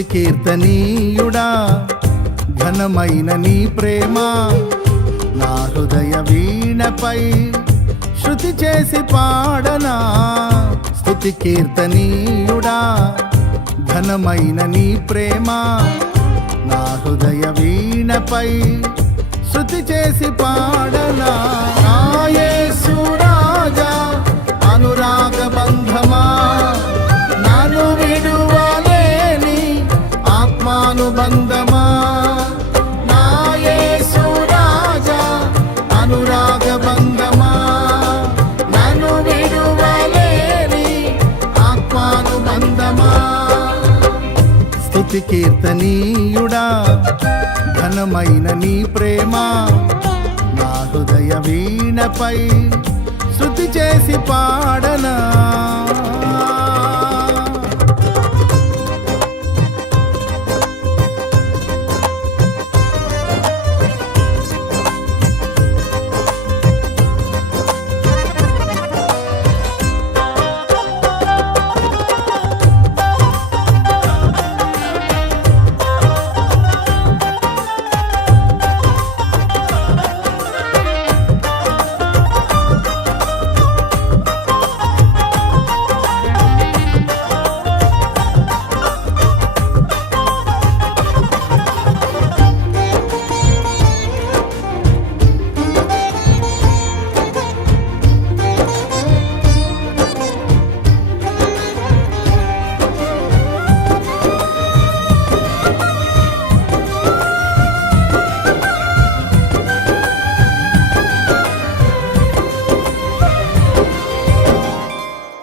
స్తుతి కీర్తనీయుడా ఘనమైన నీ ప్రేమ నా హృదయ వీణపై శృతి చేసి పాడనా. స్తుతి కీర్తనీయుడా ఘనమైన నీ ప్రేమ నా హృదయ వీణపై శృతి చేసి పాడనా. నా యేసు రాజా అనురాగ బంధమా నన్ను విడువలేని ఆత్మానుబంధమా. నా యేసు రాజా అనురాగ బంధమా నన్ను విడువలేని ఆత్మానుబంధమా. స్తుతి కీర్తనీయుడా ఘనమైన నీ ప్రేమ నా హృదయ వీణపై శృతి చేసి పాడనా.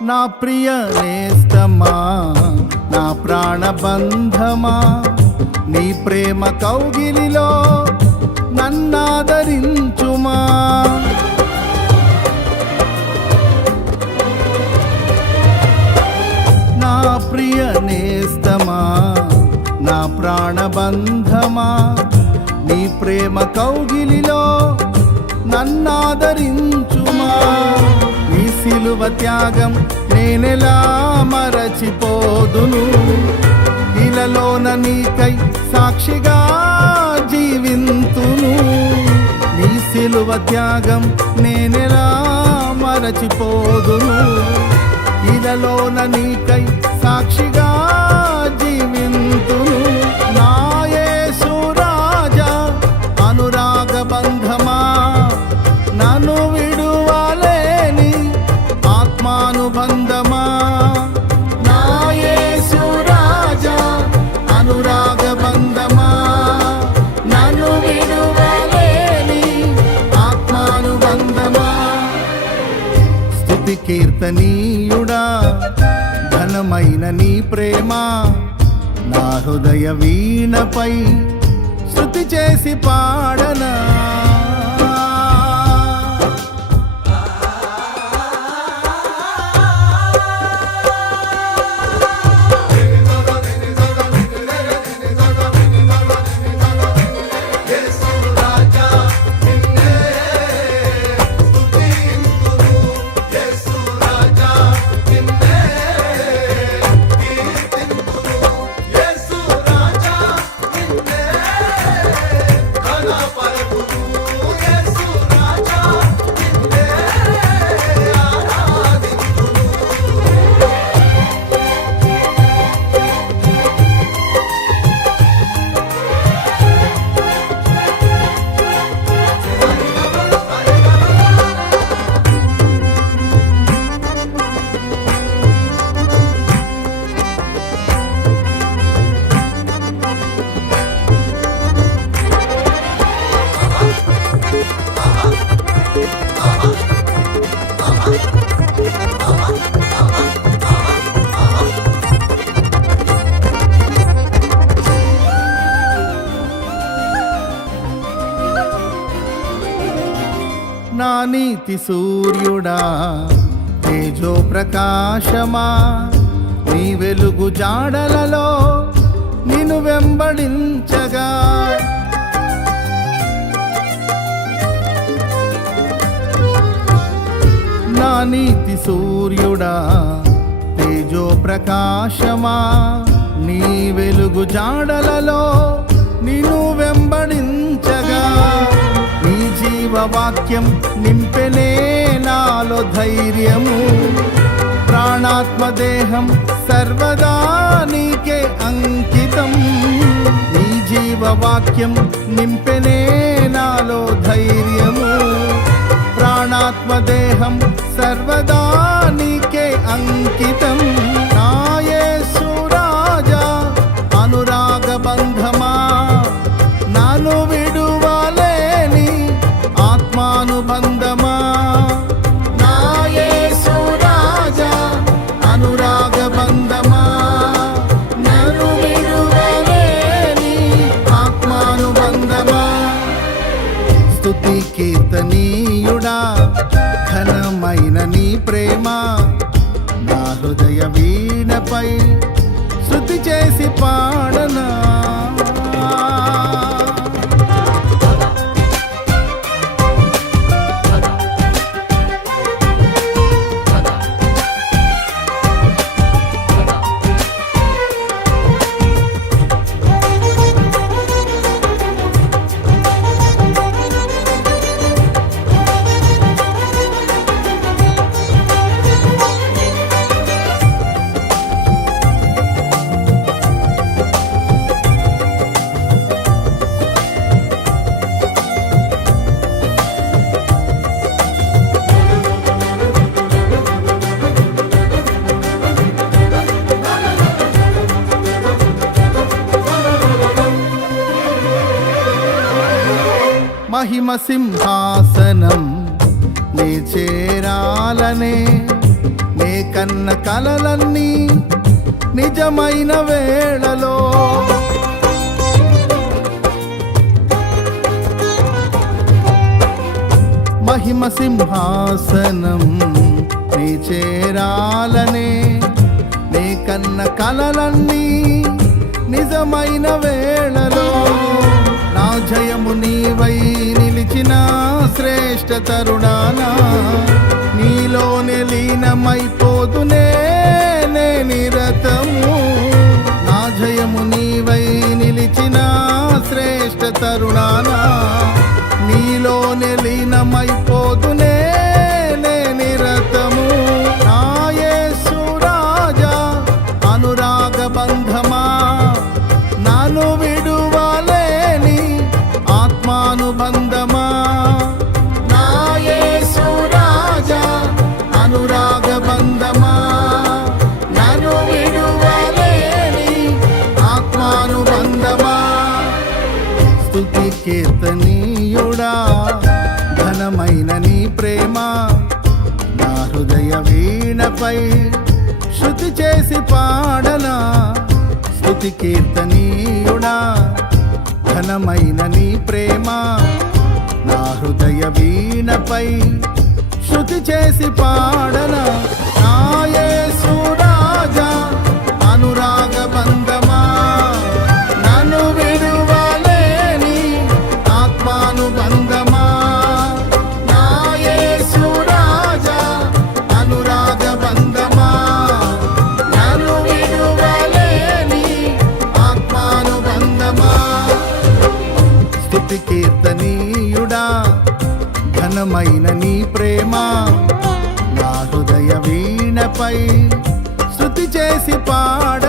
నా ప్రియ నేస్తమా నా ప్రాణబంధమా నీ ప్రేమ కౌగిలిలో నన్నాదరించుమా. నా ప్రియ నేస్తమా నా ప్రాణబంధమా నీ ప్రేమ కౌగిలిలో నన్నాదరించుమా. నీ సిలువ త్యాగం నేనెలా మరచిపోదును, ఇలలోన నీకై సాక్షిగా జీవింతును. నీ సిలువ త్యాగం నేనెలా మరచిపోదును, ఇలలోన నీకై సాక్షిగా జీవింతును. నా యేసు రాజా అనురాగ బంధమా నన్ను విడువలేని ఆత్మానుబంధమా. నా యేసు రాజా అనురాగ బంధమా నన్ను విడువలేని ఆత్మానుబంధమా. స్తుతి కీర్తనీయుడా ఘనమైన నీ ప్రేమ నా హృదయ వీణపై శృతి చేసి పాడనా. నా నీతి సూర్యుడా తేజో ప్రకాశమా నీ వెలుగు జాడలలో నిన్ను వెంబడించగా. నా నీతి సూర్యుడా తేజో ప్రకాశమా నీ వెలుగు జాడలలో నిన్ను వెంబడించగా నీ జీవవాక్యం నింపెనే నాలో ధైర్యము. ప్రాణాత్మ దేహం సర్వదా నీకే అంకితం. నీ జీవవాక్యం నింపెనే నాలో ధైర్యము. ప్రాణాత్మ దేహం సర్వదా నీకే అంకితం. నా యేసు రాజా అనురాగ బంధమా, నన్ను విడువలేని ఆత్మానుబంధమా. నా యేసు రాజా అనురాగ బంధమా, నన్ను విడువలేని ఆత్మానుబంధమా. స్తుతి కీర్తనీయుడా ఘనమైన నీ ప్రేమ నా హృదయ వీణపై శృతి చేసి పాడనా. మహిమ సింహాసనం నే చేరాలనే నే కన్న కలలన్నీ నిజమైన వేళలో. మహిమ సింహాసనం నే చేరాలనే నే కన్న కలలన్నీ నిజమైన వేళలో. నా జయము నీవై నిలిచిన శ్రేష్ఠ తరుణానా, నీలోనే లీనమైపోదునే నే నిరతము. నా జయము నీవై నిలిచిన శ్రేష్ఠ తరుణానా, నీలోనే లీనమైపోదునే నే నిరతము. నా యేసు రాజా అనురాగ బంధమా, నన్ను విడువలేని ఆత్మానుబంధమా. నా యేసు రాజా అనురాగ బంధమా, నన్ను విడువలేని ఆత్మానుబంధమా. స్తుతి కీర్తనీయుడా ఘనమైన నీ ప్రేమ నా హృదయ వీణపై శృతి చేసి పాడనా. స్తుతి కీర్తనీయుడా ఘనమైన నీ ప్రేమ నా హృదయ వీణపై శృతి చేసి పాడనా. నా యేసు రాజా అనురాగ బంధమా, నన్ను విడువలేని ఆత్మానుబంధమా. నా యేసు రాజా అనురాగ బంధమా, నన్ను విడువలేని ఆత్మానుబంధమా. స్తుతి కీర్తనీయుడా ఘనమైన నీ ప్రేమ నా హృదయ వీణపై శృతి చేసి పాడ